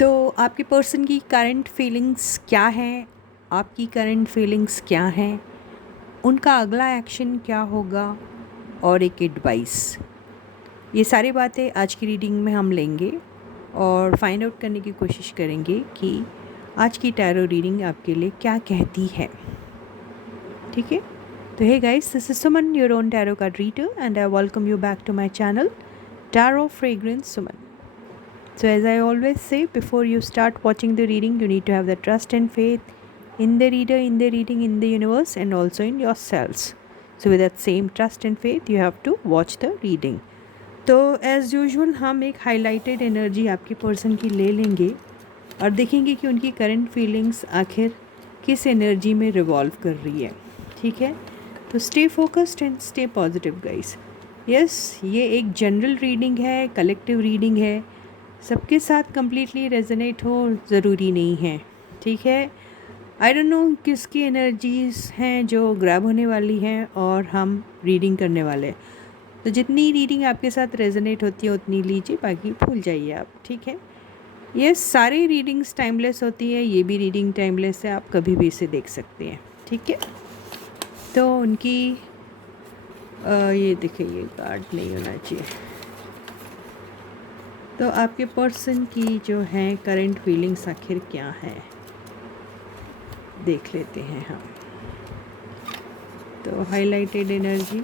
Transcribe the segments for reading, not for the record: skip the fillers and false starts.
तो आपके पर्सन की करंट फीलिंग्स क्या है, आपकी करंट फीलिंग्स क्या हैं, उनका अगला एक्शन क्या होगा और एक एडवाइस, ये सारी बातें आज की रीडिंग में हम लेंगे और फाइंड आउट करने की कोशिश करेंगे कि आज की टैरो रीडिंग आपके लिए क्या कहती है। ठीक है, तो hey guys, this is Suman, your own tarot card reader, and I welcome you back to my channel tarot fragrance Suman. So, as I always say, before you start watching the reading, you need to have the trust and faith in the reader, in the reading, in the universe, and also in yourselves. So, with that same trust and faith, you have to watch the reading. तो as usual हम एक highlighted energy आपके person की ले लेंगे और देखेंगे कि उनकी करंट फीलिंग्स आखिर किस एनर्जी में रिवॉल्व कर रही है. ठीक है, तो stay focused and stay positive guys. Yes, ये एक जनरल रीडिंग है, कलेक्टिव रीडिंग है, सबके साथ कम्प्लीटली रेजोनेट हो ज़रूरी नहीं है. ठीक है, आई डोंट नो किसकी एनर्जीज़ हैं जो ग्रैब होने वाली हैं और हम रीडिंग करने वाले हैं. तो जितनी रीडिंग आपके साथ रेजोनेट होती है उतनी लीजिए, बाकी भूल जाइए आप. ठीक है, ये सारी रीडिंग्स टाइमलेस होती है, ये भी रीडिंग टाइमलेस है, आप कभी भी इसे देख सकते हैं. ठीक है, तो उनकी ये देखिए, ये कार्ड नहीं होना चाहिए. तो आपके पर्सन की जो है करंट फीलिंग्स आखिर क्या है, देख लेते हैं हम. तो हाईलाइटेड एनर्जी,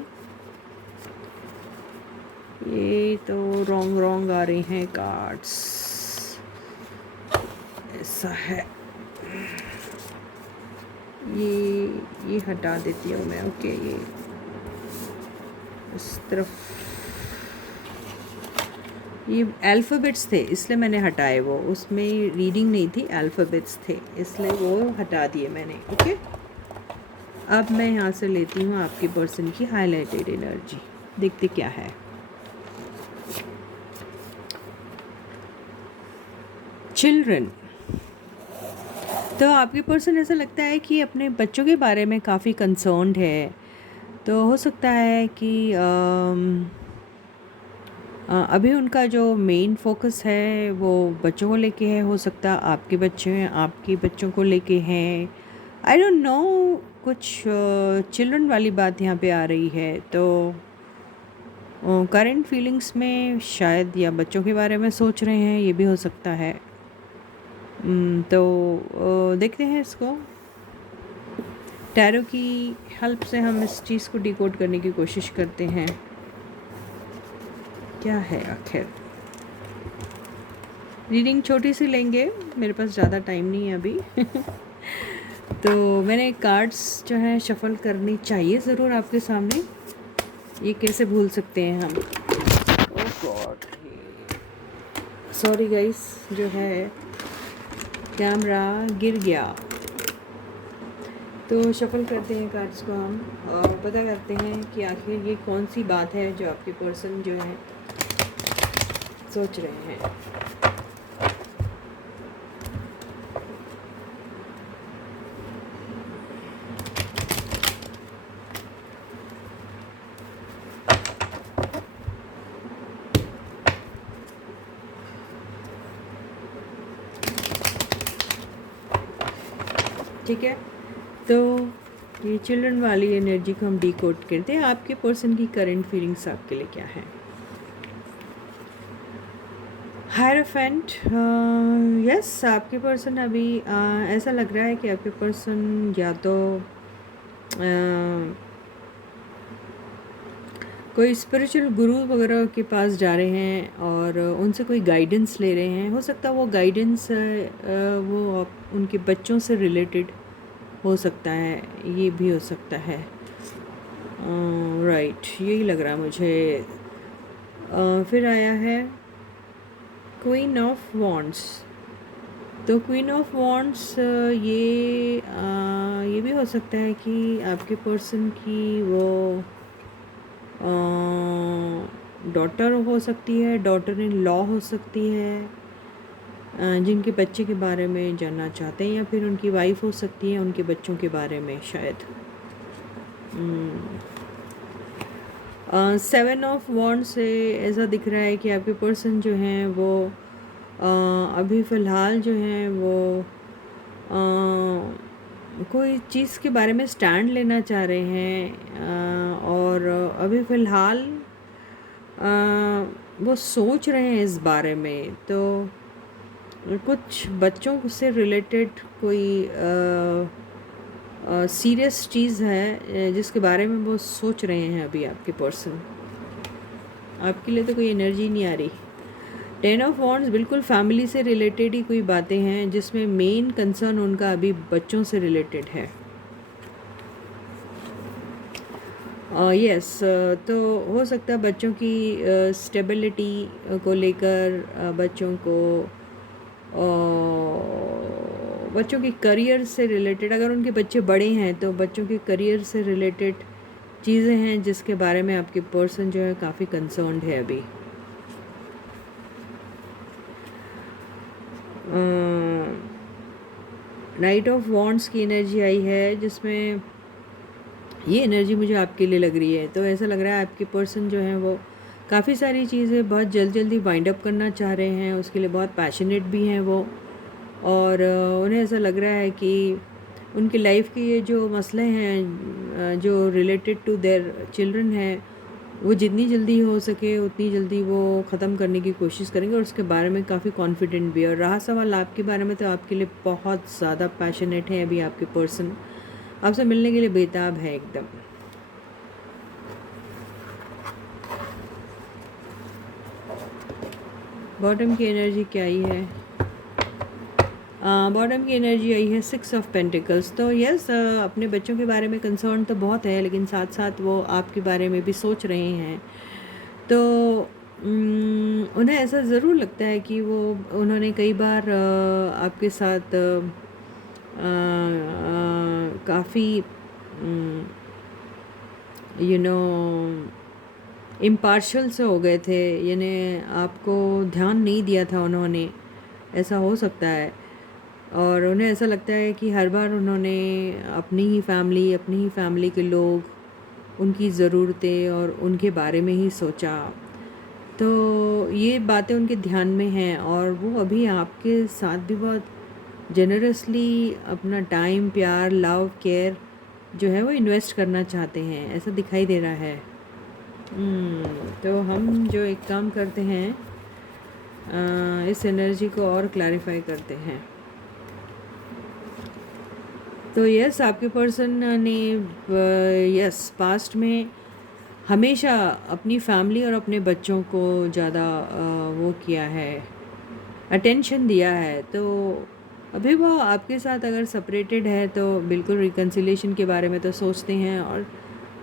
ये तो रॉन्ग आ रही हैं कार्ड्स, ऐसा है. ये हटा देती हूँ मैं. ओके, ये इस तरफ, ये अल्फ़ाबेट्स थे इसलिए मैंने हटाए. वो उसमें रीडिंग नहीं थी, अल्फ़ाबेट्स थे इसलिए वो हटा दिए मैंने. ओके, अब मैं यहाँ से लेती हूँ आपके पर्सन की हाईलाइटेड एनर्जी, देखते क्या है. चिल्ड्रन, तो आपके पर्सन ऐसा लगता है कि अपने बच्चों के बारे में काफ़ी कंसर्न्ड है. तो हो सकता है कि अभी उनका जो मेन फोकस है वो बच्चों को लेके है. हो सकता है आपके बच्चे हैं, आपके बच्चों को लेके हैं. आई डोंट नो, कुछ चिल्ड्रन वाली बात यहाँ पे आ रही है. तो करंट फीलिंग्स में शायद या बच्चों के बारे में सोच रहे हैं, ये भी हो सकता है. तो देखते हैं इसको. टैरो की हेल्प से हम इस चीज़ को डिकोड करने की कोशिश करते हैं, क्या है आखिर. रीडिंग छोटी सी लेंगे, मेरे पास ज़्यादा टाइम नहीं है अभी. तो मैंने कार्ड्स जो है शफल करनी चाहिए ज़रूर आपके सामने, ये कैसे भूल सकते हैं हम. ओह गॉड, सॉरी गाइस, जो है कैमरा गिर गया. तो शफल करते हैं कार्ड्स को हम और पता करते हैं कि आखिर ये कौन सी बात है जो आपके पर्सन जो है सोच रहे हैं. ठीक है, तो ये चिल्ड्रन वाली एनर्जी को हम डिकोड करते हैं. आपके पर्सन की करंट फीलिंग्स आपके लिए क्या है. हायरोफेंट, यस, आपके पर्सन अभी ऐसा लग रहा है कि आपके पर्सन या तो कोई स्पिरिचुअल गुरु वगैरह के पास जा रहे हैं और उनसे कोई गाइडेंस ले रहे हैं. हो सकता है वो गाइडेंस वो उनके बच्चों से रिलेटेड हो सकता है, ये भी हो सकता है. राइट, यही लग रहा है मुझे. फिर आया है क्वीन ऑफ वॉन्ड्स. तो क्वीन ऑफ वॉन्ड्स, ये भी हो सकता है कि आपके पर्सन की वो डॉटर हो सकती है, डॉटर इन लॉ हो सकती है, जिनके बच्चे के बारे में जानना चाहते हैं, या फिर उनकी वाइफ हो सकती है, उनके बच्चों के बारे में शायद. 7 ऑफ वॉन्ड से ऐसा दिख रहा है कि आपके पर्सन जो हैं वो अभी फ़िलहाल जो है वो कोई चीज़ के बारे में स्टैंड लेना चाह रहे हैं, और अभी फ़िलहाल वो सोच रहे हैं इस बारे में। तो कुछ बच्चों से रिलेटेड कोई सीरियस चीज़ है जिसके बारे में वो सोच रहे हैं अभी आपके पर्सन। आपके लिए तो कोई एनर्जी नहीं आ रही। 10 ऑफ वॉन्ड्स बिल्कुल फैमिली से रिलेटेड ही कोई बातें हैं जिसमें मेन कंसर्न उनका अभी बच्चों से रिलेटेड है। यस, तो हो सकता है बच्चों की स्टेबिलिटी को लेकर, बच्चों के करियर से रिलेटेड, अगर उनके बच्चे बड़े हैं तो बच्चों के करियर से रिलेटेड चीज़ें हैं जिसके बारे में आपके पर्सन जो है काफ़ी कंसर्न्ड है अभी। नाइट ऑफ वॉन्ड्स की एनर्जी आई है जिसमें ये एनर्जी मुझे आपके लिए लग रही है। तो ऐसा लग रहा है आपके पर्सन जो है वो काफ़ी सारी चीज़ें बहुत जल्दी वाइंड अप करना चाह रहे हैं, उसके लिए बहुत पैशनेट भी हैं वो। और उन्हें ऐसा लग रहा है कि उनकी लाइफ के ये जो मसले हैं जो रिलेटेड टू देयर चिल्ड्रन हैं, वो जितनी जल्दी हो सके उतनी जल्दी वो ख़त्म करने की कोशिश करेंगे, और उसके बारे में काफ़ी कॉन्फिडेंट भी है। और रहा सवाल आपके बारे में, तो आपके लिए बहुत ज़्यादा पैशनेट है अभी आपके पर्सन, आपसे मिलने के लिए बेताब है एकदम। बॉटम की एनर्जी क्या आई है? बॉटम की एनर्जी आई है 6 ऑफ पेंटिकल्स। तो यस, अपने बच्चों के बारे में कंसर्न तो बहुत है, लेकिन साथ साथ वो आपके बारे में भी सोच रहे हैं। तो उन्हें ऐसा ज़रूर लगता है कि उन्होंने कई बार आपके साथ काफ़ी इम्पार्शल से हो गए थे, यानी आपको ध्यान नहीं दिया था उन्होंने, ऐसा हो सकता है। और उन्हें ऐसा लगता है कि हर बार उन्होंने अपनी ही फैमिली के लोग, उनकी ज़रूरतें और उनके बारे में ही सोचा। तो ये बातें उनके ध्यान में हैं, और वो अभी आपके साथ भी बहुत जेनरसली अपना टाइम, प्यार, लव, केयर जो है वो इन्वेस्ट करना चाहते हैं, ऐसा दिखाई दे रहा है। तो हम जो एक काम करते हैं, इस एनर्जी को और क्लैरिफाई करते हैं। तो यस, आपके पर्सन ने यस पास्ट में हमेशा अपनी फैमिली और अपने बच्चों को ज़्यादा वो किया है, अटेंशन दिया है। तो अभी वो आपके साथ अगर सेपरेटेड है तो बिल्कुल रिकन्सिलेशन के बारे में तो सोचते हैं, और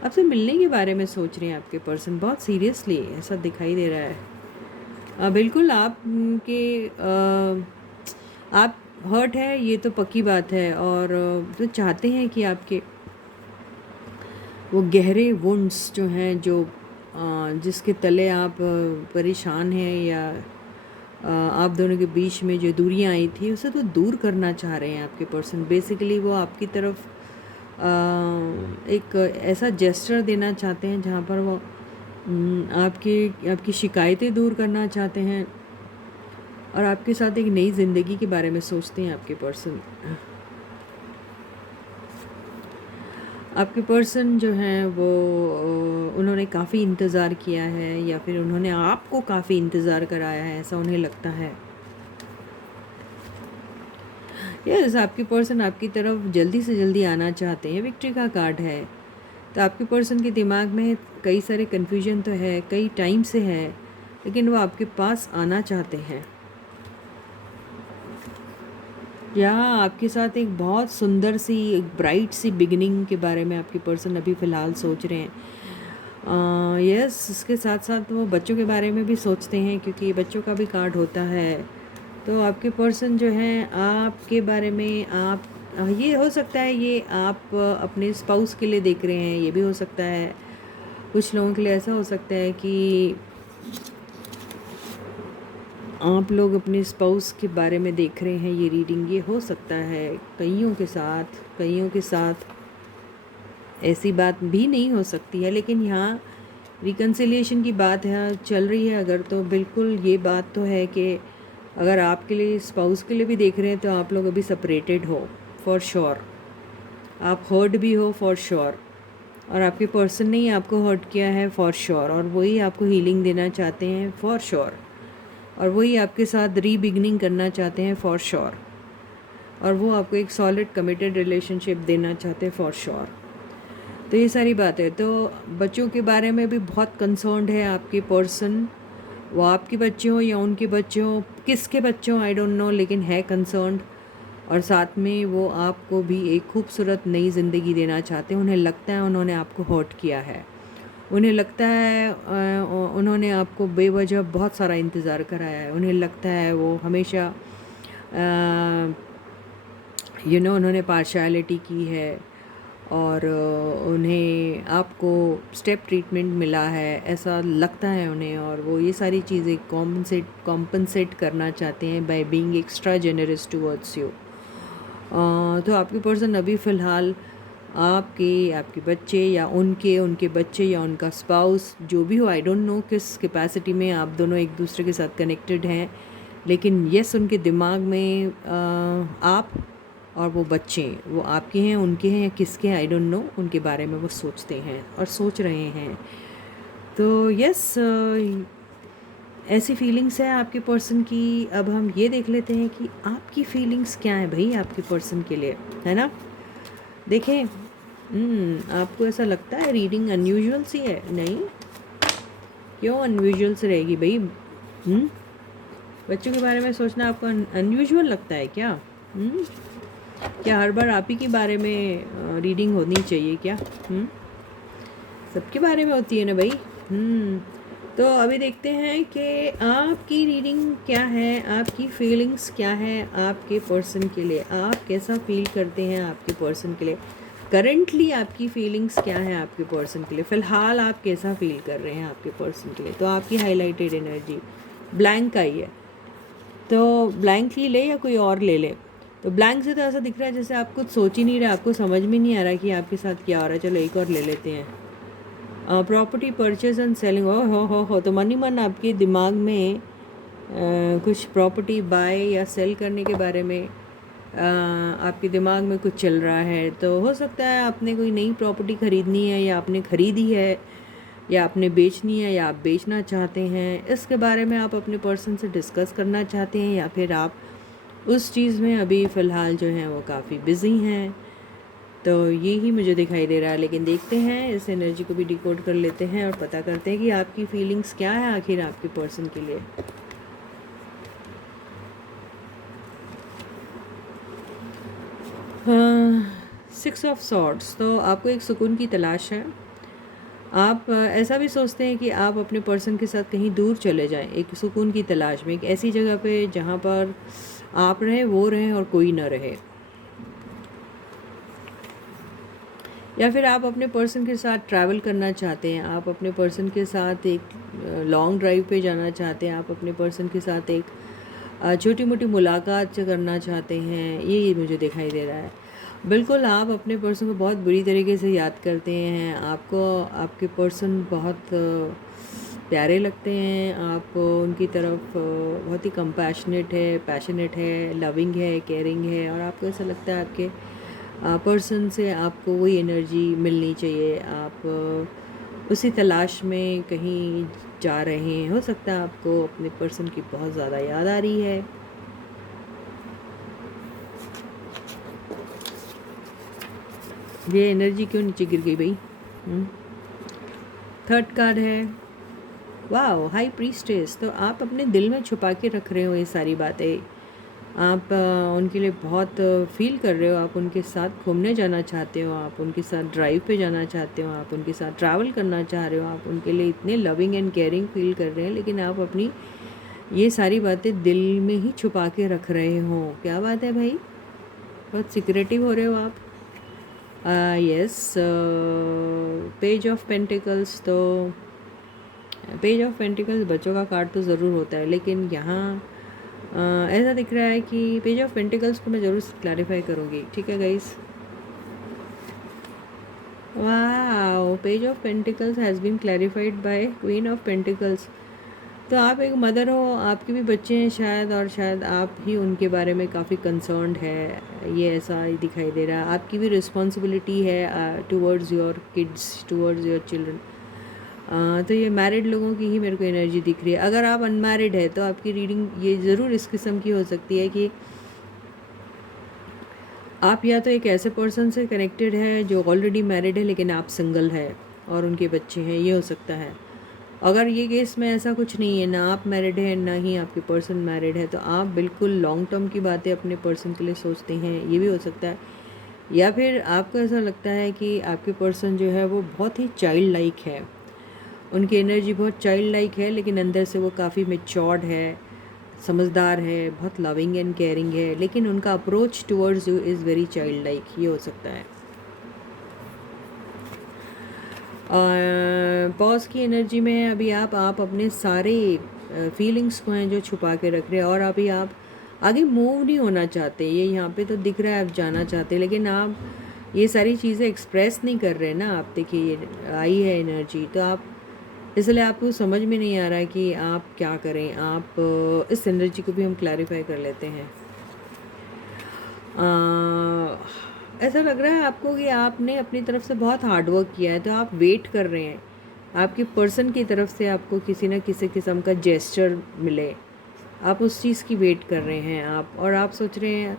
आपसे मिलने के बारे में सोच रहे हैं आपके पर्सन बहुत सीरियसली, ऐसा दिखाई दे रहा है। बिल्कुल आप हर्ट है, ये तो पक्की बात है, और तो चाहते हैं कि आपके वो गहरे वुंड्स जो हैं, जिसके तले आप परेशान हैं, या आप दोनों के बीच में जो दूरियां आई थी उसे तो दूर करना चाह रहे हैं आपके पर्सन। बेसिकली वो आपकी तरफ एक ऐसा जेस्चर देना चाहते हैं जहाँ पर वो आपकी शिकायतें दूर करना चाहते हैं, और आपके साथ एक नई ज़िंदगी के बारे में सोचते हैं आपके पर्सन। आपके पर्सन जो हैं वो उन्होंने काफ़ी इंतज़ार किया है, या फिर उन्होंने आपको काफ़ी इंतज़ार कराया है, ऐसा उन्हें लगता है। यस, आपके पर्सन आपकी तरफ जल्दी से जल्दी आना चाहते हैं, विक्ट्री का कार्ड है। तो आपके पर्सन के दिमाग में कई सारे कन्फ्यूजन तो है, कई टाइम से है, लेकिन वो आपके पास आना चाहते हैं। यहाँ आपके साथ एक बहुत सुंदर सी, एक ब्राइट सी बिगिनिंग के बारे में आपके पर्सन अभी फ़िलहाल सोच रहे हैं। यस, इसके साथ साथ वो बच्चों के बारे में भी सोचते हैं, क्योंकि बच्चों का भी कार्ड होता है। तो आपके पर्सन जो हैं आपके बारे में, ये हो सकता है ये आप अपने स्पाउस के लिए देख रहे हैं, ये भी हो सकता है। कुछ लोगों के लिए ऐसा हो सकता है कि आप लोग अपने स्पाउस के बारे में देख रहे हैं ये रीडिंग, ये हो सकता है। कईयों के साथ ऐसी बात भी नहीं हो सकती है, लेकिन यहाँ रिकन्सिलिएशन की बात है चल रही है अगर, तो बिल्कुल ये बात तो है कि अगर आपके लिए स्पाउस के लिए भी देख रहे हैं तो आप लोग अभी सेपरेटेड हो फॉर श्योर, आप हर्ट भी हो फॉर श्योर, और आपके पर्सन ने ही आपको हर्ट किया है फॉर श्योर, और वही आपको हीलिंग देना चाहते हैं फॉर श्योर, और वही आपके साथ रीबिगनिंग करना चाहते हैं फॉर श्योर, और वो आपको एक सॉलिड कमिटेड रिलेशनशिप देना चाहते हैं फॉर श्योर। तो ये सारी बात है। तो बच्चों के बारे में भी बहुत कंसर्न्ड है आपके पर्सन, वो आपके बच्चे हो या उनके बच्चे हो, किसके बच्चे हो आई डोंट नो, लेकिन है कंसर्न्ड। और साथ में वो आपको भी एक खूबसूरत नई ज़िंदगी देना चाहते हैं। उन्हें लगता है उन्होंने आपको हर्ट किया है, उन्हें लगता है उन्होंने आपको बेवजह बहुत सारा इंतज़ार कराया है, उन्हें लगता है वो हमेशा उन्होंने पार्शियलिटी की है, और उन्हें आपको स्टेप ट्रीटमेंट मिला है ऐसा लगता है उन्हें, और वो ये सारी चीज़ें कॉम्पनसेट करना चाहते हैं by being extra generous towards you. तो आपके पर्सन अभी फ़िलहाल आपके बच्चे या उनके बच्चे या उनका स्पाउस जो भी हो, आई डोंट नो किस कैपेसिटी में आप दोनों एक दूसरे के साथ कनेक्टेड हैं, लेकिन यस उनके दिमाग में आप और वो बच्चे, वो आपके हैं, उनके हैं या किसके हैं आई डोंट नो, उनके बारे में वो सोचते हैं और सोच रहे हैं। तो यस ऐसी फीलिंग्स है आपके पर्सन की। अब हम ये देख लेते हैं कि आपकी फीलिंग्स क्या है भाई आपके पर्सन के लिए, है ना। देखें, आपको ऐसा लगता है रीडिंग अनयूजुअल सी है? नहीं, क्यों अनयूजुअल सी रहेगी भाई? बच्चों के बारे में सोचना आपको अनयूजुअल लगता है क्या? क्या हर बार आप ही के बारे में रीडिंग होनी चाहिए क्या? सबके बारे में होती है ना भाई। तो अभी देखते हैं कि आपकी रीडिंग क्या है, आपकी फीलिंग्स क्या है आपके पर्सन के लिए, आप कैसा फील करते हैं आपके पर्सन के लिए, करंटली आपकी फीलिंग्स क्या है आपके पर्सन के लिए, फ़िलहाल आप कैसा फील कर रहे हैं आपके पर्सन के लिए। तो आपकी हाईलाइटेड एनर्जी ब्लैंक आई है, तो ब्लैंक ही ले या कोई और ले ले। तो ब्लैंक से तो ऐसा दिख रहा है जैसे आप कुछ सोच ही नहीं रहे, आपको समझ में नहीं आ रहा कि आपके साथ क्या हो रहा है। चलो एक और ले लेते हैं, प्रॉपर्टी परचेज एंड सेलिंग। हो तो मन ही मन आपके दिमाग में कुछ प्रॉपर्टी बाय या सेल करने के बारे में आपके दिमाग में कुछ चल रहा है। तो हो सकता है आपने कोई नई प्रॉपर्टी ख़रीदनी है, या आपने ख़रीदी है, या आपने बेचनी है, या आप बेचना चाहते हैं। इसके बारे में आप अपने पर्सन से डिस्कस करना चाहते हैं, या फिर आप उस चीज़ में अभी फ़िलहाल जो है वो काफ़ी बिज़ी हैं। तो ये ही मुझे दिखाई दे रहा है, लेकिन देखते हैं इस एनर्जी को भी डिकोड कर लेते हैं और पता करते हैं कि आपकी फीलिंग्स क्या है आखिर आपके पर्सन के लिए। सिक्स ऑफ सॉर्ड्स, तो आपको एक सुकून की तलाश है। आप ऐसा भी सोचते हैं कि आप अपने पर्सन के साथ कहीं दूर चले जाएं, एक सुकून की तलाश में, एक ऐसी जगह पे जहाँ पर आप रहें, वो रहें और कोई ना रहे। या फिर आप अपने पर्सन के साथ ट्रैवल करना चाहते हैं, आप अपने पर्सन के साथ एक लॉन्ग ड्राइव पे जाना चाहते हैं, आप अपने पर्सन के साथ एक छोटी मोटी मुलाकात करना चाहते हैं। ये मुझे दिखाई दे रहा है। बिल्कुल आप अपने पर्सन को बहुत बुरी तरीके से याद करते हैं, आपको आपके पर्सन बहुत प्यारे लगते हैं, आप उनकी तरफ बहुत ही कंपैशनेट है, पैशनेट है, लविंग है, केयरिंग है, और आपको ऐसा लगता है आपके पर्सन से आपको वही एनर्जी मिलनी चाहिए। आप उसी तलाश में कहीं जा रहे हैं। हो सकता है आपको अपने पर्सन की बहुत ज़्यादा याद आ रही है। ये एनर्जी क्यों नीचे गिर गई भाई? थर्ड कार्ड है, वाह, हाई प्रीस्टेस। तो आप अपने दिल में छुपा के रख रहे हो ये सारी बातें, आप उनके लिए बहुत फील कर रहे हो, आप उनके साथ घूमने जाना चाहते हो, आप उनके साथ ड्राइव पे जाना चाहते हो, आप उनके साथ ट्रैवल करना चाह रहे हो, आप उनके लिए इतने लविंग एंड केयरिंग फील कर रहे हैं, लेकिन आप अपनी ये सारी बातें दिल में ही छुपा के रख रहे हो। क्या बात है भाई, बहुत सिक्रेटिव हो रहे हो आप। Yes, page of pentacles. तो पेज ऑफ पेंटिकल्स बच्चों का कार्ड तो ज़रूर होता है, लेकिन यहाँ ऐसा दिख रहा है कि पेज ऑफ पेंटिकल्स को मैं ज़रूर क्लैरिफाई करूँगी, ठीक है गाइस। वाह, page of pentacles has been clarified by queen of pentacles. तो आप एक मदर हो, आपके भी बच्चे हैं शायद, और शायद आप ही उनके बारे में काफ़ी कंसर्न्ड है, ये ऐसा ही दिखाई दे रहा है। आपकी भी रिस्पॉन्सिबिलिटी है towards your kids, towards your children. तो ये मैरिड लोगों की ही मेरे को एनर्जी दिख रही है। अगर आप अनमैरिड है तो आपकी रीडिंग ये ज़रूर इस किस्म की हो सकती है कि आप या तो एक ऐसे पर्सन से कनेक्टेड है जो ऑलरेडी मैरिड है लेकिन आप सिंगल है और उनके बच्चे हैं, ये हो सकता है। अगर ये केस में ऐसा कुछ नहीं है, ना आप मैरिड है ना ही आपके पर्सन मैरिड है, तो आप बिल्कुल लॉन्ग टर्म की बातें अपने पर्सन के लिए सोचते हैं, ये भी हो सकता है। या फिर आपको ऐसा लगता है कि आपके पर्सन जो है वो बहुत ही चाइल्ड लाइक है, उनकी एनर्जी बहुत चाइल्ड लाइक है, लेकिन अंदर से वो काफ़ी मेच्योर्ड है, समझदार है, बहुत लविंग एंड केयरिंग है, लेकिन उनका approach towards you is very child like, ये हो सकता है। पॉज की एनर्जी में अभी आप अपने सारे फीलिंग्स को हैं जो छुपा के रख रहे हैं, और अभी आप आगे मूव नहीं होना चाहते। ये यहाँ पे तो दिख रहा है आप जाना चाहते, लेकिन आप ये सारी चीज़ें एक्सप्रेस नहीं कर रहे ना। आप देखिए ये आई है एनर्जी, तो आप इसलिए आपको समझ में नहीं आ रहा है कि आप क्या करें। आप इस एनर्जी को भी हम क्लैरिफाई कर लेते हैं। ऐसा लग रहा है आपको कि आपने अपनी तरफ से बहुत हार्ड वर्क किया है, तो आप वेट कर रहे हैं आपके पर्सन की तरफ से आपको किसी न किसी किस्म का जेस्चर मिले। आप उस चीज़ की वेट कर रहे हैं आप, और आप सोच रहे हैं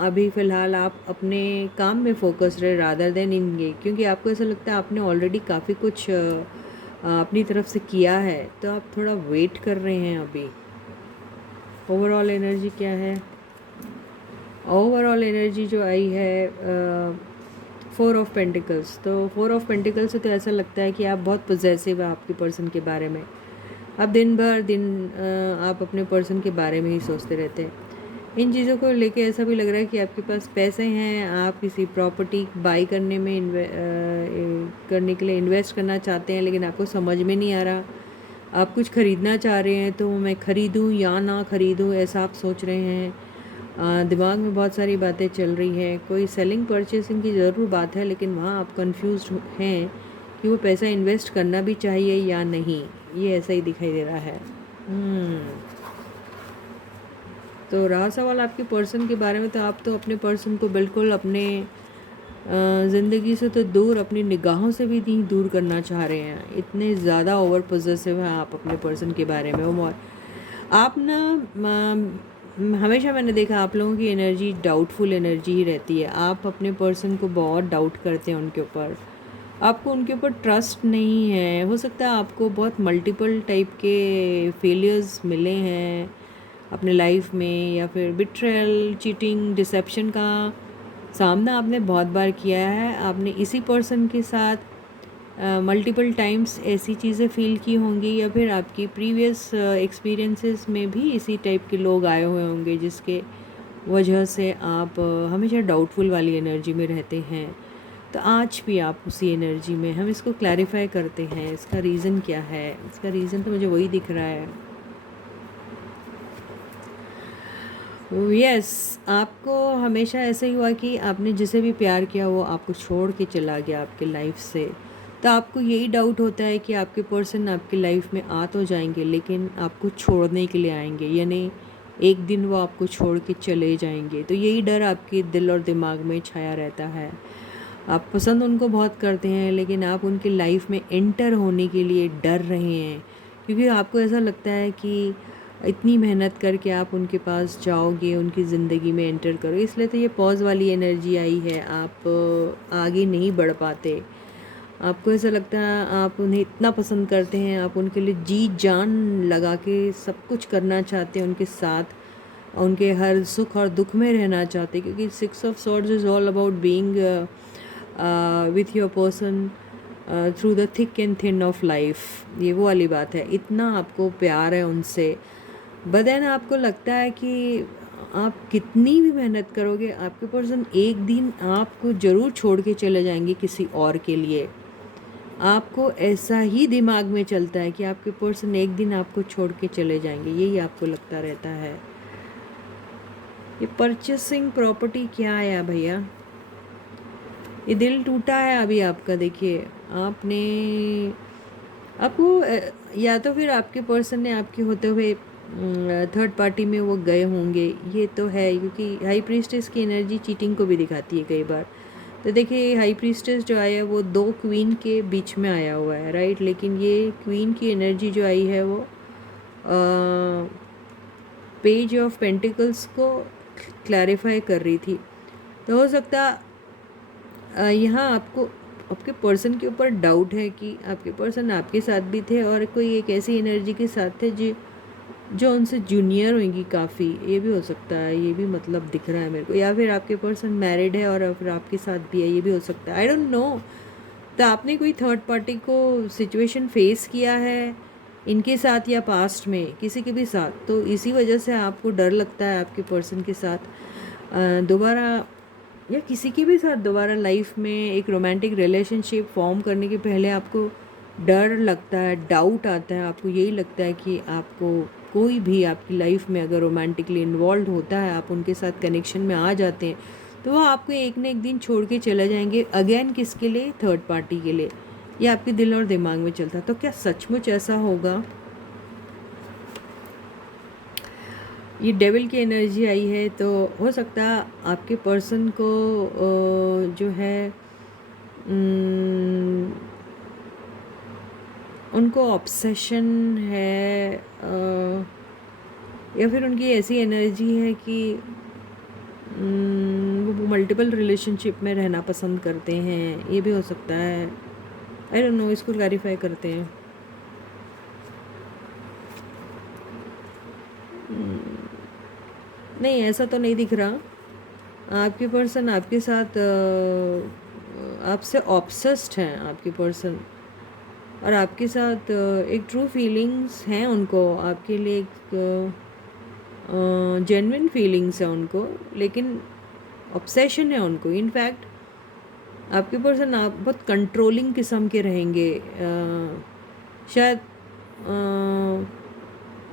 अभी फ़िलहाल आप अपने काम में फोकस रहे रादर देन इनगे, क्योंकि आपको ऐसा लगता है आपने ऑलरेडी काफ़ी कुछ अपनी तरफ से किया है, तो आप थोड़ा वेट कर रहे हैं अभी। ओवरऑल एनर्जी क्या है? ओवरऑल एनर्जी जो आई है 4 ऑफ पेंटिकल्स। तो 4 ऑफ पेंटिकल्स से तो ऐसा लगता है कि आप बहुत पॉजेसिव है आपके पर्सन के बारे में। आप दिन भर आप अपने पर्सन के बारे में ही सोचते रहते हैं। इन चीज़ों को लेके ऐसा भी लग रहा है कि आपके पास पैसे हैं, आप किसी प्रॉपर्टी बाई करने में करने के लिए इन्वेस्ट करना चाहते हैं, लेकिन आपको समझ में नहीं आ रहा। आप कुछ ख़रीदना चाह रहे हैं, तो मैं ख़रीदूँ या ना ख़रीदूँ, ऐसा आप सोच रहे हैं। दिमाग में बहुत सारी बातें चल रही हैं। कोई सेलिंग परचेसिंग की ज़रूर बात है, लेकिन वहाँ आप कंफ्यूज्ड हैं कि वो पैसा इन्वेस्ट करना भी चाहिए या नहीं, ये ऐसा ही दिखाई दे रहा है। तो रहा सवाल आपके पर्सन के बारे में, तो आप तो अपने पर्सन को बिल्कुल अपने ज़िंदगी से तो दूर, अपनी निगाहों से भी नहीं दूर करना चाह रहे हैं। इतने ज़्यादा ओवर पॉसेसिव हैं आप अपने पर्सन के बारे में। वो आप ना हमेशा मैंने देखा आप लोगों की एनर्जी डाउटफुल एनर्जी ही रहती है। आप अपने पर्सन को बहुत डाउट करते हैं उनके ऊपर, आपको उनके ऊपर ट्रस्ट नहीं है। हो सकता है आपको बहुत मल्टीपल टाइप के फेलियर्स मिले हैं अपने लाइफ में, या फिर बिट्रेयल, चीटिंग, डिसेप्शन का सामना आपने बहुत बार किया है। आपने इसी पर्सन के साथ मल्टीपल टाइम्स ऐसी चीज़ें फील की होंगी, या फिर आपकी प्रीवियस एक्सपीरियंसेस में भी इसी टाइप के लोग आए हुए होंगे, जिसके वजह से आप हमेशा डाउटफुल वाली एनर्जी में रहते हैं। तो आज भी आप उसी एनर्जी में, हम इसको क्लैरिफाई करते हैं। इसका रीज़न क्या है? इसका रीज़न तो मुझे वही दिख रहा है। यस, आपको हमेशा ऐसा ही हुआ कि आपने जिसे भी प्यार किया वो आपको छोड़ के चला गया आपके लाइफ से। तो आपको यही डाउट होता है कि आपके पर्सन आपकी लाइफ में आ तो जाएंगे, लेकिन आपको छोड़ने के लिए आएंगे, यानी एक दिन वो आपको छोड़ के चले जाएंगे। तो यही डर आपके दिल और दिमाग में छाया रहता है। आप पसंद उनको बहुत करते हैं, लेकिन आप उनकी लाइफ में एंटर होने के लिए डर रहे हैं, क्योंकि आपको ऐसा लगता है कि इतनी मेहनत करके आप उनके पास जाओगे, उनकी ज़िंदगी में एंटर करोगे। इसलिए तो ये पॉज वाली एनर्जी आई है। आप आगे नहीं बढ़ पाते। आपको ऐसा लगता है आप उन्हें इतना पसंद करते हैं, आप उनके लिए जी जान लगा के सब कुछ करना चाहते हैं उनके साथ, उनके हर सुख और दुख में रहना चाहते हैं, क्योंकि 6 of swords is all about being with your person through the thick and thin of life. ये वो वाली बात है, इतना आपको प्यार है उनसे। बट देन आपको लगता है कि आप कितनी भी मेहनत करोगे, आपके पर्सन एक दिन आपको ज़रूर छोड़ के चले जाएंगे किसी और के लिए। आपको ऐसा ही दिमाग में चलता है कि आपके पर्सन एक दिन आपको छोड़ के चले जाएंगे, यही आपको लगता रहता है। ये परचेसिंग प्रॉपर्टी क्या है भैया? ये दिल टूटा है अभी आपका। देखिए आपने आपको या तो फिर आपके पर्सन ने आपके होते हुए थर्ड पार्टी में वो गए होंगे, ये तो है, क्योंकि हाई प्रीस्टेस की एनर्जी चीटिंग को भी दिखाती है कई बार। तो देखिए हाई प्रीस्टेस जो आया है वो दो क्वीन के बीच में आया हुआ है, राइट, लेकिन ये क्वीन की एनर्जी जो आई है वो पेज ऑफ पेंटिकल्स को क्लैरिफाई कर रही थी। तो हो सकता यहाँ आपको आपके पर्सन के ऊपर डाउट है कि आपके पर्सन आपके साथ भी थे और कोई एक ऐसी एनर्जी के साथ थे जो उनसे जूनियर होंगी काफ़ी, ये भी हो सकता है, ये भी मतलब दिख रहा है मेरे को। या फिर आपके पर्सन मैरिड है और फिर आपके साथ भी है, ये भी हो सकता है, आई डोंट नो। तो आपने कोई थर्ड पार्टी को सिचुएशन फेस किया है इनके साथ या पास्ट में किसी के भी साथ, तो इसी वजह से आपको डर लगता है आपके पर्सन के साथ दोबारा या किसी के भी साथ दोबारा लाइफ में एक रोमांटिक रिलेशनशिप फॉर्म करने के पहले आपको डर लगता है, डाउट आता है, आपको यही लगता है कि आपको कोई भी आपकी लाइफ में अगर रोमांटिकली इन्वॉल्व होता है, आप उनके साथ कनेक्शन में आ जाते हैं, तो वो आपको एक न एक दिन छोड़ के चले जाएंगे। अगेन किसके लिए? थर्ड पार्टी के लिए। ये आपके दिल और दिमाग में चलता है। तो क्या सचमुच ऐसा होगा? ये डेविल की एनर्जी आई है, तो हो सकता है आपके पर्सन को जो है उनको ऑब्सेशन है या फिर उनकी ऐसी एनर्जी है कि वो मल्टीपल रिलेशनशिप में रहना पसंद करते हैं, ये भी हो सकता है, आई डोंट नो, इसको क्लैरिफाई करते हैं। नहीं, ऐसा तो नहीं दिख रहा। आपके पर्सन आपके साथ आपसे ऑब्सेस्ड हैं आपके पर्सन, और आपके साथ एक ट्रू फीलिंग्स हैं उनको, आपके लिए एक जेन्युइन फीलिंग्स है उनको, लेकिन ऑब्सेशन है उनको। इनफैक्ट आपके पर्सन आप बहुत कंट्रोलिंग किस्म के रहेंगे। शायद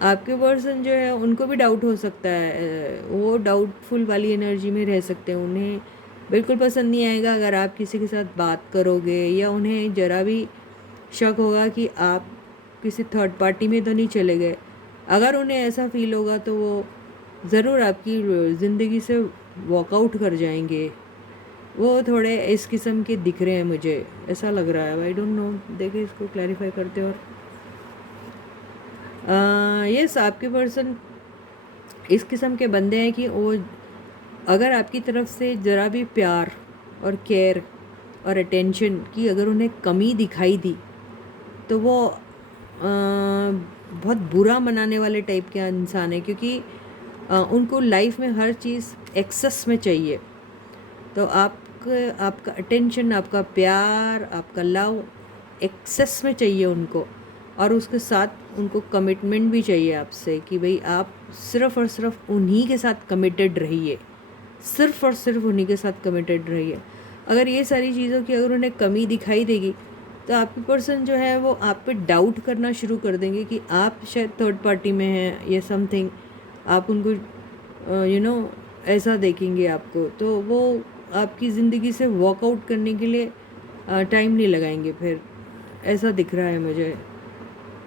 आपके पर्सन जो है उनको भी डाउट हो सकता है, वो डाउटफुल वाली एनर्जी में रह सकते हैं। उन्हें बिल्कुल पसंद नहीं आएगा अगर आप किसी के साथ बात करोगे, या उन्हें ज़रा भी शक होगा कि आप किसी थर्ड पार्टी में तो नहीं चले गए। अगर उन्हें ऐसा फील होगा तो वो ज़रूर आपकी ज़िंदगी से वॉकआउट कर जाएंगे। वो थोड़े इस किस्म के दिख रहे हैं मुझे, ऐसा लग रहा है, आई डोंट नो। देखिए इसको क्लैरिफाई करते। और यस, आपके पर्सन इस किस्म के बंदे हैं कि वो अगर आपकी तरफ से ज़रा भी प्यार और केयर और अटेंशन की अगर उन्हें कमी दिखाई दी, तो वो बहुत बुरा मनाने वाले टाइप के इंसान है, क्योंकि उनको लाइफ में हर चीज़ एक्सेस में चाहिए। तो आपका अटेंशन, आपका प्यार, आपका लव एक्सेस में चाहिए उनको, और उसके साथ उनको कमिटमेंट भी चाहिए आपसे कि भाई आप सिर्फ़ और सिर्फ उन्हीं के साथ कमिटेड रहिए, सिर्फ़ और सिर्फ उन्हीं के साथ कमिटेड रहिए। अगर ये सारी चीज़ों की अगर उन्हें कमी दिखाई देगी, तो आपकी पर्सन जो है वो आप पे डाउट करना शुरू कर देंगे कि आप शायद थर्ड पार्टी में हैं या समथिंग। आप उनको ऐसा देखेंगे आपको, तो वो आपकी ज़िंदगी से वॉकआउट करने के लिए टाइम नहीं लगाएंगे फिर, ऐसा दिख रहा है मुझे।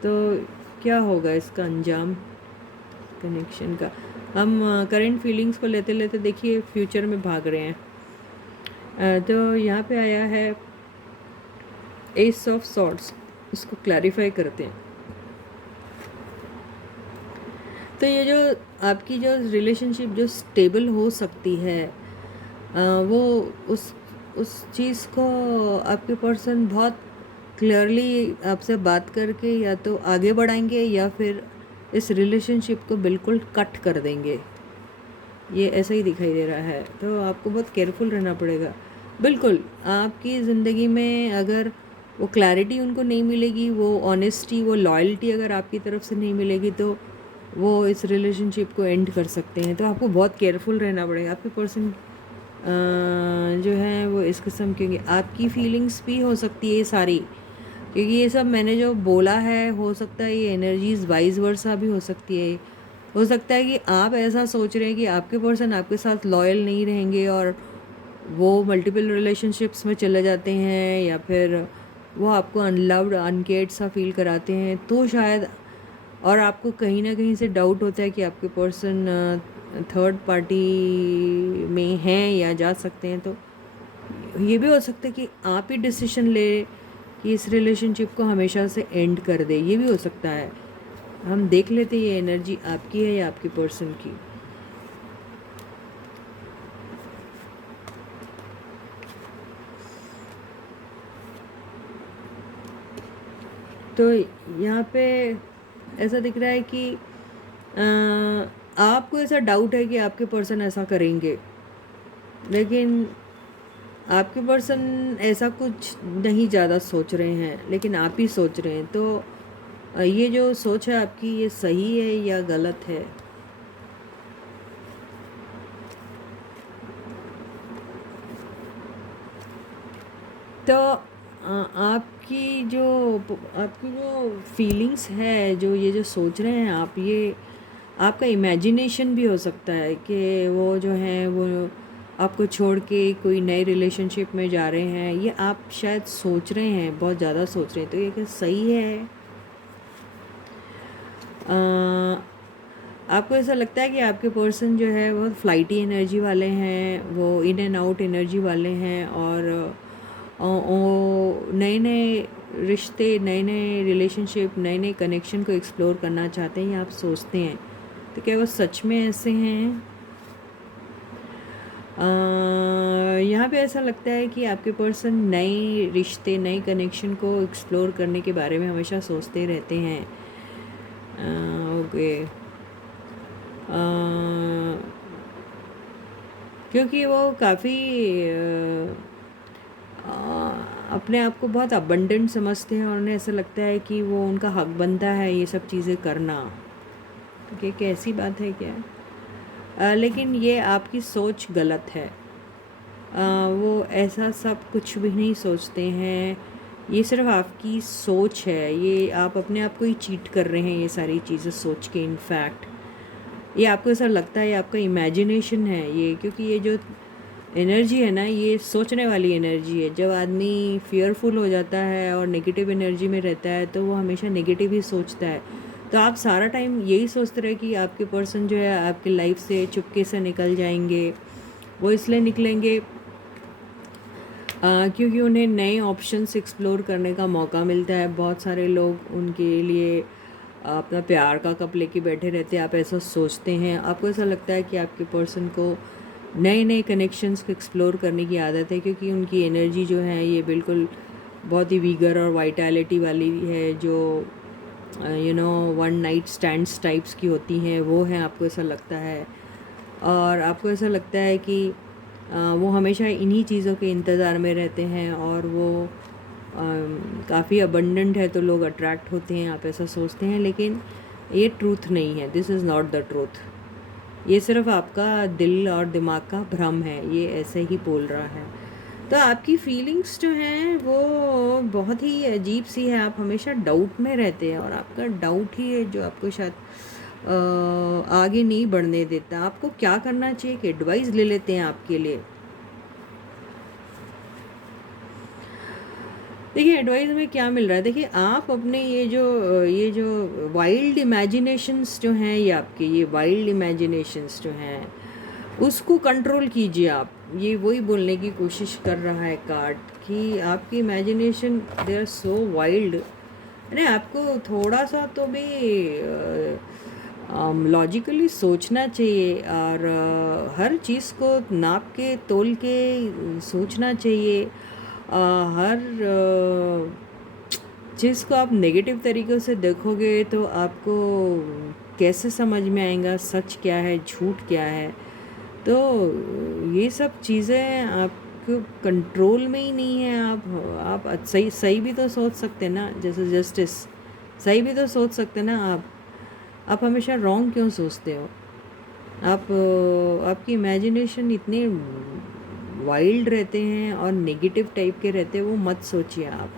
तो क्या होगा इसका अंजाम कनेक्शन का? हम करंट फीलिंग्स को लेते लेते देखिए फ्यूचर में भाग रहे हैं। तो यहाँ पे आया है एस ऑफ सॉर्ड्स, इसको क्लैरिफाई करते हैं। तो ये जो आपकी जो रिलेशनशिप जो स्टेबल हो सकती है, वो उस चीज़ को आपके पर्सन बहुत क्लियरली आपसे बात करके या तो आगे बढ़ाएंगे या फिर इस रिलेशनशिप को बिल्कुल कट कर देंगे। ये ऐसा ही दिखाई दे रहा है। तो आपको बहुत केयरफुल रहना पड़ेगा। बिल्कुल, आपकी ज़िंदगी में अगर वो क्लैरिटी उनको नहीं मिलेगी, वो ऑनेस्टी, वो लॉयल्टी अगर आपकी तरफ से नहीं मिलेगी, तो वो इस रिलेशनशिप को एंड कर सकते हैं। तो आपको बहुत केयरफुल रहना पड़ेगा। आपके पर्सन जो है वो इस किस्म के, आपकी फीलिंग्स भी हो सकती है ये सारी, क्योंकि ये सब मैंने जो बोला है, हो सकता है ये एनर्जीज वाइज वर्सा भी हो सकती है। हो सकता है कि आप ऐसा सोच रहे हैं कि आपके पर्सन आपके साथ लॉयल नहीं रहेंगे और वो मल्टीपल रिलेशनशिप्स में चले जाते हैं, या फिर वो आपको अनलव्ड अनकेयर्ड सा फील कराते हैं, तो शायद, और आपको कहीं ना कहीं से डाउट होता है कि आपके पर्सन थर्ड पार्टी में हैं या जा सकते हैं, तो ये भी हो सकता है कि आप ही डिसीजन ले कि इस रिलेशनशिप को हमेशा से एंड कर दे, ये भी हो सकता है। हम देख लेते हैं ये एनर्जी आपकी है या आपके पर्सन की। तो यहाँ पे ऐसा दिख रहा है कि आपको ऐसा डाउट है कि आपके पर्सन ऐसा करेंगे, लेकिन आपके पर्सन ऐसा कुछ नहीं ज़्यादा सोच रहे हैं, लेकिन आप ही सोच रहे हैं। तो ये जो सोच है आपकी, ये सही है या गलत है? तो आपकी जो फीलिंग्स है, जो ये जो सोच रहे हैं आप, ये आपका इमेजिनेशन भी हो सकता है कि वो जो है वो आपको छोड़ के कोई नए रिलेशनशिप में जा रहे हैं, ये आप शायद सोच रहे हैं, बहुत ज़्यादा सोच रहे हैं। तो ये क्या सही है? आपको ऐसा लगता है कि आपके पर्सन जो है बहुत फ्लाइटी एनर्जी वाले हैं, वो इन एंड आउट एनर्जी वाले हैं, और नए नए रिश्ते, नए नए रिलेशनशिप, नए नए कनेक्शन को एक्सप्लोर करना चाहते हैं, या आप सोचते हैं? तो क्या वो सच में ऐसे हैं? यहाँ पे ऐसा लगता है कि आपके पर्सन नए रिश्ते, नए कनेक्शन को एक्सप्लोर करने के बारे में हमेशा सोचते रहते हैं। ओके, क्योंकि वो काफ़ी अपने आप को बहुत अबंडेंट समझते हैं, और उन्हें ऐसा लगता है कि वो उनका हक बनता है ये सब चीज़ें करना। तो ये कैसी बात है क्या? लेकिन ये आपकी सोच गलत है। वो ऐसा सब कुछ भी नहीं सोचते हैं, ये सिर्फ आपकी सोच है। ये आप अपने आप को ही चीट कर रहे हैं ये सारी चीज़ें सोच के। इनफैक्ट ये आपको ऐसा लगता है, ये आपका इमेजिनेशन है ये, क्योंकि ये जो एनर्जी है ना, ये सोचने वाली एनर्जी है। जब आदमी फियरफुल हो जाता है और नेगेटिव एनर्जी में रहता है, तो वो हमेशा नेगेटिव ही सोचता है। तो आप सारा टाइम यही सोचते रहे कि आपके पर्सन जो है आपकी लाइफ से चुपके से निकल जाएंगे। वो इसलिए निकलेंगे क्योंकि उन्हें नए ऑप्शंस एक्सप्लोर करने का मौका मिलता है। बहुत सारे लोग उनके लिए अपना प्यार का कप लेके बैठे रहते हैं, आप ऐसा सोचते हैं। आपको ऐसा लगता है कि आपके पर्सन को नए नए कनेक्शंस को एक्सप्लोर करने की आदत है, क्योंकि उनकी एनर्जी जो है ये बिल्कुल बहुत ही वीगर और वाइटैलिटी वाली है, जो वन नाइट स्टैंड्स टाइप्स की होती हैं, वो हैं। आपको ऐसा लगता है, और आपको ऐसा लगता है कि वो हमेशा इन्हीं चीज़ों के इंतज़ार में रहते हैं, और वो काफ़ी अबंडेंट है तो लोग अट्रैक्ट होते हैं, आप ऐसा सोचते हैं। लेकिन ये ट्रूथ नहीं है, this is not the truth. ये सिर्फ आपका दिल और दिमाग का भ्रम है, ये ऐसे ही बोल रहा है। तो आपकी फीलिंग्स जो हैं वो बहुत ही अजीब सी है। आप हमेशा डाउट में रहते हैं, और आपका डाउट ही है जो आपको शायद आगे नहीं बढ़ने देता। आपको क्या करना चाहिए कि एडवाइस ले लेते हैं आपके लिए। देखिए एडवाइस में क्या मिल रहा है, देखिए आप अपने ये जो वाइल्ड इमेजिनेशंस जो हैं, ये आपके ये वाइल्ड इमेजिनेशंस जो हैं उसको कंट्रोल कीजिए आप। ये वही बोलने की कोशिश कर रहा है कार्ड कि आपकी imagination they are so wild. अरे आपको थोड़ा सा तो भी लॉजिकली सोचना चाहिए, और हर चीज़ को नाप के तोल के सोचना चाहिए। हर चीज़ को आप नेगेटिव तरीक़ों से देखोगे तो आपको कैसे समझ में आएगा सच क्या है, झूठ क्या है। तो ये सब चीज़ें आपको कंट्रोल में ही नहीं है। आप सही सही भी तो सोच सकते हैं ना, जैसे जस्टिस सही भी तो सोच सकते हैं ना आप हमेशा रॉन्ग क्यों सोचते हो? आपकी इमेजिनेशन इतने वाइल्ड रहते हैं और नेगेटिव टाइप के रहते हैं, वो मत सोचिए आप।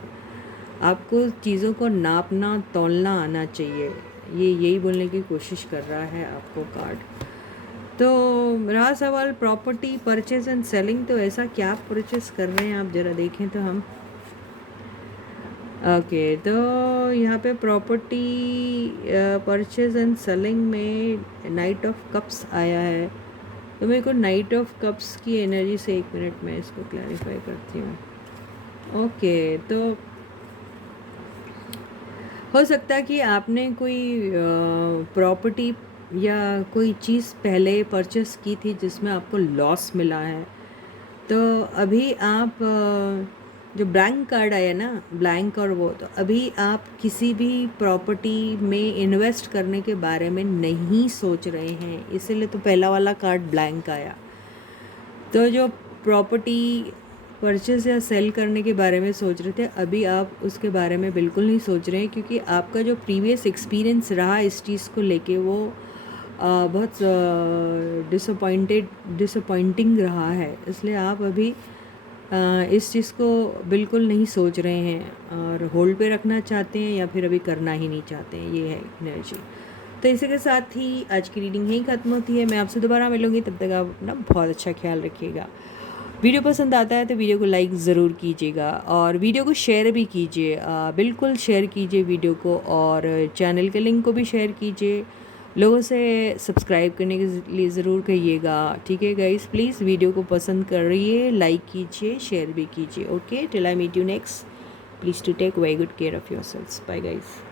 आपको चीज़ों को नापना तौलना आना चाहिए, ये यही बोलने की कोशिश कर रहा है आपको कार्ड। तो रहा सवाल प्रॉपर्टी परचेज एंड सेलिंग, तो ऐसा क्या परचेस कर रहे हैं आप, ज़रा देखें तो हम। ओके, तो यहाँ पे प्रॉपर्टी परचेज एंड सेलिंग में नाइट ऑफ कप्स आया है, तो मेरे को नाइट ऑफ कप्स की एनर्जी से 1 मिनट में इसको क्लैरिफाई करती हूँ। ओके, तो हो सकता है कि आपने कोई प्रॉपर्टी या कोई चीज़ पहले परचेस की थी जिसमें आपको लॉस मिला है। तो अभी आप जो ब्लैंक कार्ड आया ना, ब्लैंक और वो, तो अभी आप किसी भी प्रॉपर्टी में इन्वेस्ट करने के बारे में नहीं सोच रहे हैं, इसीलिए तो पहला वाला कार्ड ब्लैंक आया। तो जो प्रॉपर्टी परचेज़ या सेल करने के बारे में सोच रहे थे, अभी आप उसके बारे में बिल्कुल नहीं सोच रहे हैं, क्योंकि आपका जो प्रीवियस एक्सपीरियंस रहा इस चीज़ को लेके वो बहुत डिसअपॉइंटिंग रहा है, इसलिए आप अभी इस चीज़ को बिल्कुल नहीं सोच रहे हैं और होल्ड पे रखना चाहते हैं या फिर अभी करना ही नहीं चाहते हैं, ये है एनर्जी। तो इसी के साथ ही आज की रीडिंग यहीं ख़त्म होती है। मैं आपसे दोबारा मिलूँगी, तब तक आप अपना बहुत अच्छा ख्याल रखिएगा। वीडियो पसंद आता है तो वीडियो को लाइक ज़रूर कीजिएगा और वीडियो को शेयर भी कीजिए, बिल्कुल शेयर कीजिए वीडियो को, और चैनल के लिंक को भी शेयर कीजिए। लोगों से सब्सक्राइब करने के लिए ज़रूर कहिएगा, ठीक है गाइस। प्लीज़ वीडियो को पसंद करिए, लाइक कीजिए, शेयर भी कीजिए। Okay, till I meet you next, please to take very good care of yourselves. Bye guys.